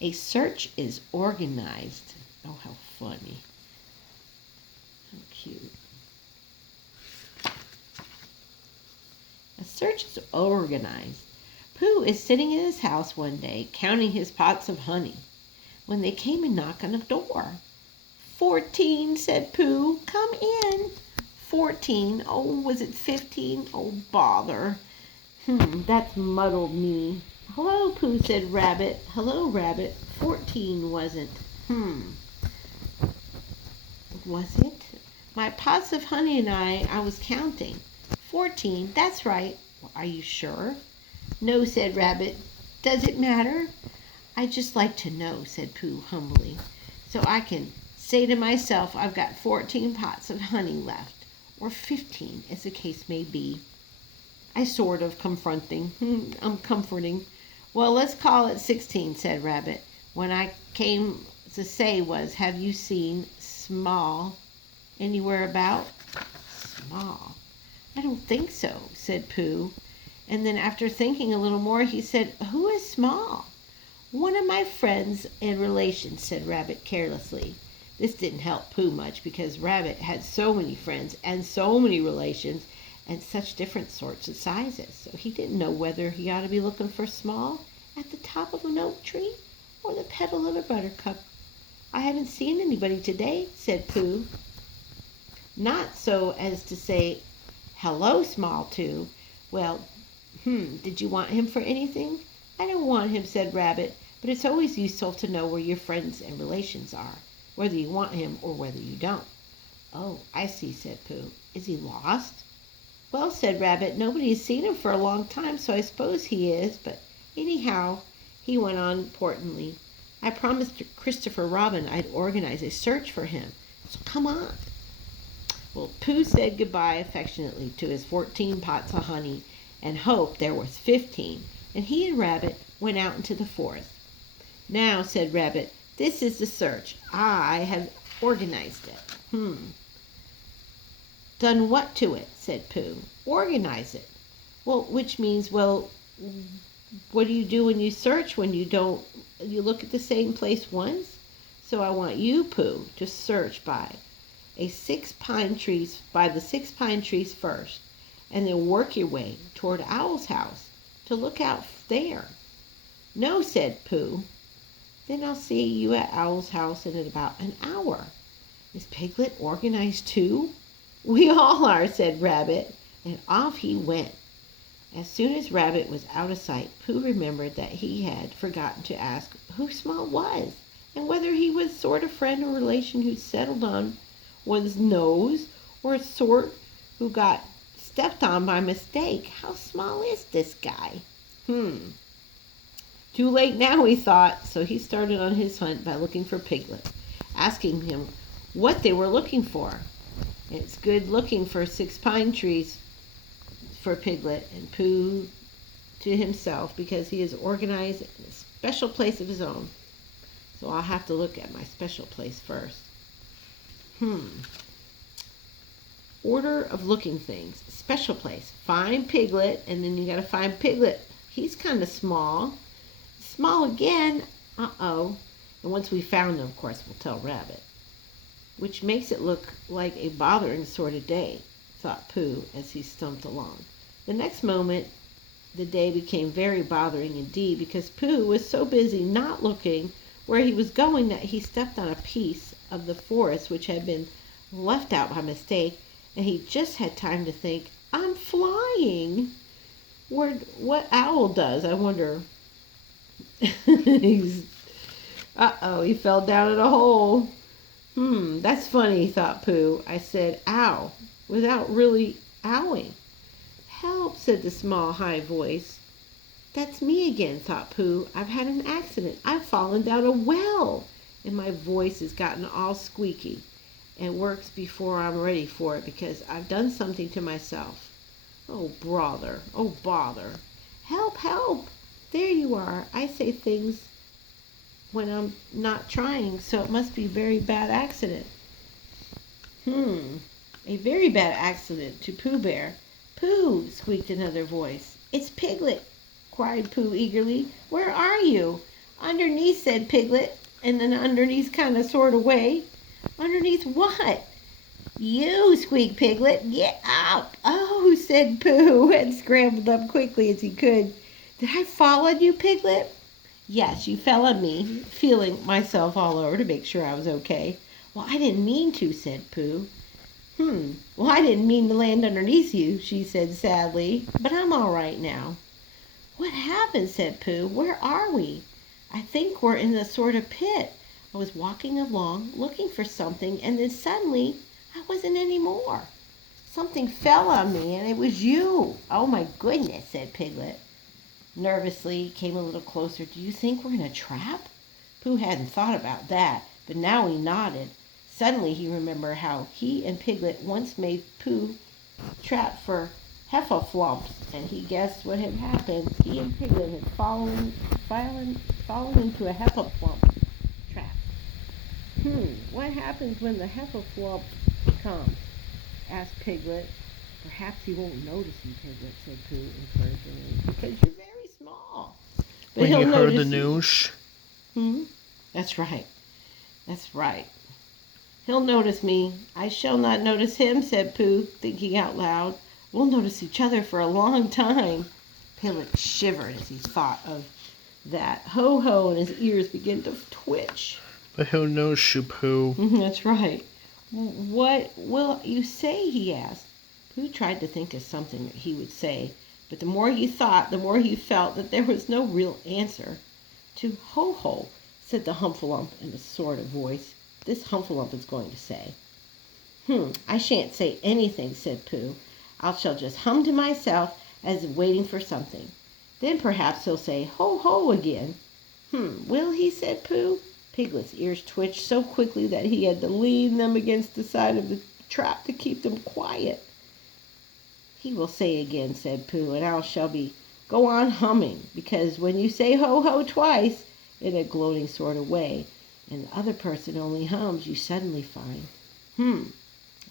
A search is organized. Oh, how funny. How cute. A search is organized. Pooh is sitting in his house one day, counting his pots of honey, when they came and knocked on the door. 14, said Pooh. Come in. 14. Oh, was it 15? Oh, bother. That's muddled me. Hello, Pooh, said Rabbit. Hello, Rabbit. 14 wasn't. Was it? My pots of honey and I was counting. 14, that's right. Well, are you sure? No, said Rabbit. Does it matter? I'd just like to know, said Pooh humbly, so I can say to myself I've got 14 pots of honey left, or 15, as the case may be. I sort of I'm comforting. Well, let's call it 16, said Rabbit. What I came to say was, have you seen Small anywhere about? Small? I don't think so, said Pooh. And then after thinking a little more, he said, who is Small? One of my friends and relations, said Rabbit carelessly. This didn't help Pooh much because Rabbit had so many friends and so many relations and such different sorts of sizes. So he didn't know whether he ought to be looking for Small at the top of an oak tree or the petal of a buttercup. I haven't seen anybody today, said Pooh. Not so as to say, hello, Small, too. Well, did you want him for anything? I don't want him, said Rabbit, but it's always useful to know where your friends and relations are, whether you want him or whether you don't. Oh, I see, said Pooh. Is he lost? Well, said Rabbit, nobody has seen him for a long time, so I suppose he is, but anyhow, he went on importantly, I promised Christopher Robin I'd organize a search for him, so come on. Well, Pooh said goodbye affectionately to his 14 pots of honey and hoped there was 15, and he and Rabbit went out into the forest. Now, said Rabbit, this is the search. I have organized it. Done what to it? Said Pooh. Organize it. Well, which means, what do you do when you search when you look at the same place once? So I want you, Pooh, to search by the 6 pine trees first, and then work your way toward Owl's house to look out there. No, said Pooh. Then I'll see you at Owl's house in about an hour. Is Piglet organized too? We all are, said Rabbit, and off he went. As soon as Rabbit was out of sight, Pooh remembered that he had forgotten to ask who Small was, and whether he was sort of friend or relation who settled on one's nose, or a sort who got stepped on by mistake. How small is this guy? Too late now, he thought, so he started on his hunt by looking for Piglet, asking him what they were looking for. It's good looking for 6 pine trees for Piglet, and Pooh to himself, because he is organized in a special place of his own. So I'll have to look at my special place first. Order of looking things. Special place. Find Piglet, and then you gotta find Piglet. He's kind of small. Small again. Uh-oh. And once we found him, of course, we'll tell Rabbit. Which makes it look like a bothering sort of day, thought Pooh as he stumped along. The next moment, the day became very bothering indeed, because Pooh was so busy not looking where he was going that he stepped on a piece of the forest which had been left out by mistake, and he just had time to think, I'm flying. What owl does, I wonder. Uh-oh, he fell down in a hole. That's funny, thought Pooh. I said, ow, without really owing. Help, said the small, high voice. That's me again, thought Pooh. I've had an accident. I've fallen down a well, and my voice has gotten all squeaky and works before I'm ready for it because I've done something to myself. Oh, brother. Oh, bother. Help, help. There you are. I say things when I'm not trying, so it must be a very bad accident. A very bad accident to Pooh Bear. Pooh, squeaked another voice. It's Piglet, cried Pooh eagerly. Where are you? Underneath, said Piglet, and then underneath kind of sort of way. Underneath what? You, squeaked Piglet. Get up. Oh, said Pooh, and scrambled up quickly as he could. Did I fall on you, Piglet? Yes, you fell on me, feeling myself all over to make sure I was okay. Well, I didn't mean to, said Pooh. Well, I didn't mean to land underneath you, she said sadly, but I'm all right now. What happened, said Pooh. Where are we? I think we're in the sort of pit. I was walking along, looking for something, and then suddenly I wasn't anymore. Something fell on me, and it was you. Oh, my goodness, said Piglet. Nervously, came a little closer. Do you think we're in a trap? Pooh hadn't thought about that, but now he nodded. Suddenly he remembered how he and Piglet once made Pooh trap for Heffalump, and he guessed what had happened. He and Piglet had fallen into a Heffalump trap. What happens when the Heffalump comes? Asked Piglet. Perhaps he won't notice you, Piglet, said Pooh encouragingly, because you're very small. But when you heard the news. That's right. That's right. He'll notice me. I shall not notice him, said Pooh, thinking out loud. We'll notice each other for a long time. Piglet shivered as he thought of that. Ho-ho, and his ears began to twitch. But he'll notice you, Pooh. That's right. What will you say, he asked. Pooh tried to think of something that he would say, but the more he thought, the more he felt that there was no real answer. To Ho-ho, said the Humphalump in a sort of voice. This Humphalump is going to say. I shan't say anything, said Pooh. I shall just hum to myself as if waiting for something. Then perhaps he'll say ho-ho again. Will he, said Pooh. Piglet's ears twitched so quickly that he had to lean them against the side of the trap to keep them quiet. He will say again, said Pooh, and I shall go on humming, because when you say ho-ho twice, in a gloating sort of way, and the other person only hums, you suddenly find,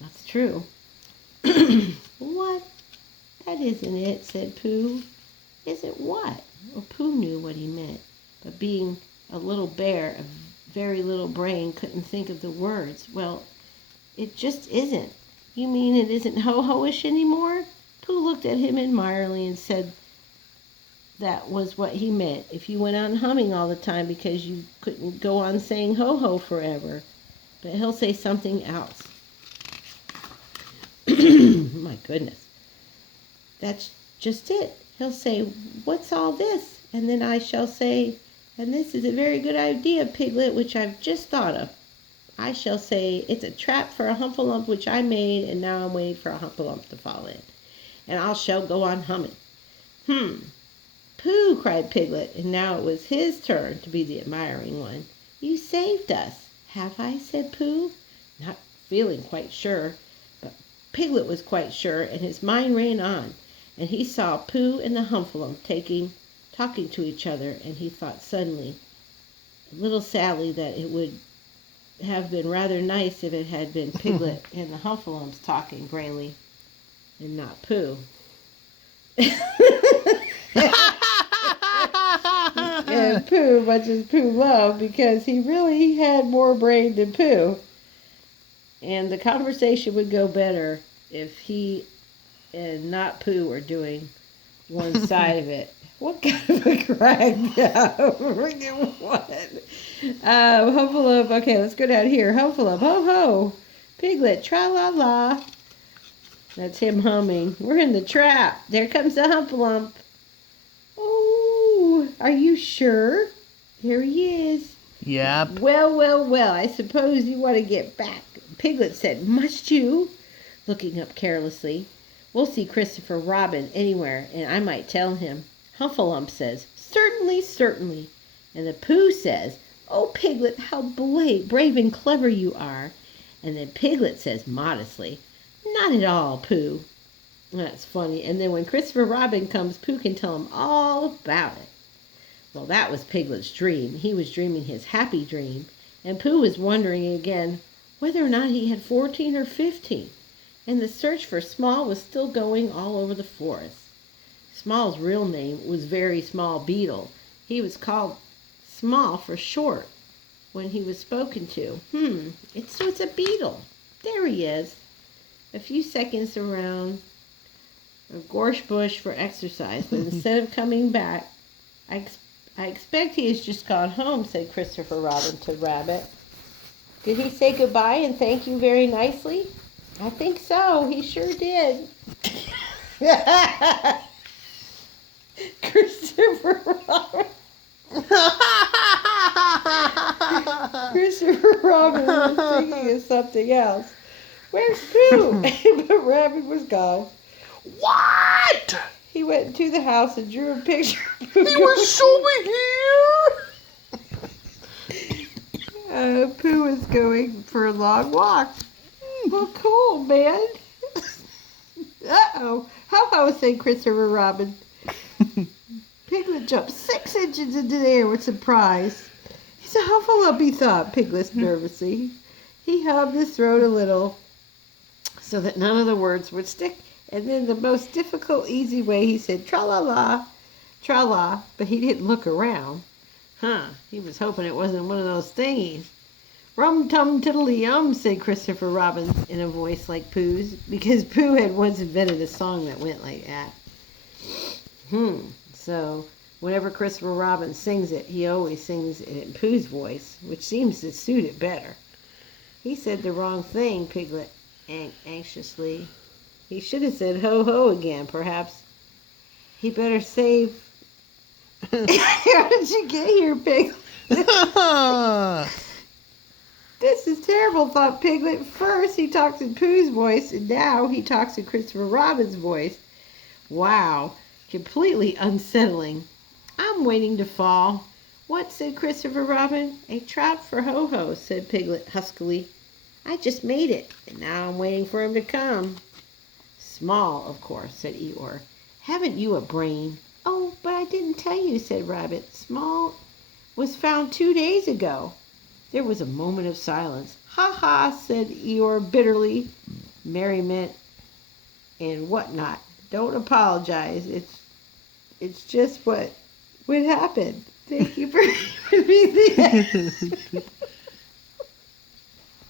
that's true. What? That isn't it, said Pooh. Isn't what? Well, Pooh knew what he meant, but being a little bear, a very little brain, couldn't think of the words. Well, it just isn't. You mean it isn't ho-ho-ish anymore? Pooh looked at him admiringly and said that was what he meant. If you went on humming all the time because you couldn't go on saying ho-ho forever. But he'll say something else. My goodness. That's just it. He'll say, what's all this? And then I shall say, and this is a very good idea, Piglet, which I've just thought of. I shall say, it's a trap for a Humphalump which I made, and now I'm waiting for a Humphalump to fall in. And I shall go on humming. Pooh, cried Piglet, and now it was his turn to be the admiring one. You saved us. Have I? Said Pooh, not feeling quite sure. But Piglet was quite sure, and his mind ran on, and he saw Pooh and the Humphalump talking to each other, and he thought suddenly, a little sadly, that it would have been rather nice if it had been Piglet and the Humphalumps talking grayly, and not Pooh. And Pooh, much as Pooh loved, because he really had more brain than Pooh. And the conversation would go better if he and not Pooh were doing one side of it. What kind of a crack now? What? Humphalump. Okay, let's go down here. Humphalump. Ho ho. Piglet. Tra la la. That's him humming. We're in the trap. There comes the Humphalump. Oh, are you sure? Here he is. Yep. Well, I suppose you want to get back. Piglet said, must you? Looking up carelessly. We'll see Christopher Robin anywhere, and I might tell him. Humphalump says, certainly. And the Pooh says, oh, Piglet, how brave and clever you are. And then Piglet says modestly, not at all, Pooh. That's funny. And then when Christopher Robin comes, Pooh can tell him all about it. Well, that was Piglet's dream. He was dreaming his happy dream. And Pooh was wondering again whether or not he had 14 or 15. And the search for Small was still going all over the forest. Small's real name was Very Small Beetle. He was called small for short when he was spoken to. It's a beetle. There he is. A few seconds around a gorse bush for exercise, but instead of coming back, I expect he has just gone home, said Christopher Robin to Rabbit. Did he say goodbye and thank you very nicely? I think so. He sure did. Christopher Robin. Christopher Robin was thinking of something else. Where's Pooh? But Rabbit was gone. What? He went into the house and drew a picture of He was over here. Pooh was going for a long walk. Well, cool, man. Uh-oh. Ho-ho, said Christopher Robin. Piglet jumped 6 inches into the air with surprise. He's a hufflepuff, he thought, Piglet nervously. He hubbed his throat a little so that none of the words would stick. And then the most difficult, easy way, he said, tra-la-la, tra-la, but he didn't look around. He was hoping it wasn't one of those thingies. Rum-tum-tiddly-yum, said Christopher Robin in a voice like Pooh's, because Pooh had once invented a song that went like that. So whenever Christopher Robin sings it, he always sings it in Pooh's voice, which seems to suit it better. He said the wrong thing, Piglet anxiously. He should have said ho-ho again, perhaps. He better save... How did you get here, Piglet? This is terrible, thought Piglet. First he talks in Pooh's voice, and now he talks in Christopher Robin's voice. Wow, completely unsettling. I'm waiting to fall. What, said Christopher Robin? A trap for Ho-Ho, said Piglet huskily. I just made it, and now I'm waiting for him to come. Small, of course, said Eeyore. Haven't you a brain? Oh, but I didn't tell you, said Rabbit. Small was found 2 days ago. There was a moment of silence. Ha ha, said Eeyore bitterly. Merriment and whatnot. Don't apologize. It's just what would happen. Thank you for giving me the end.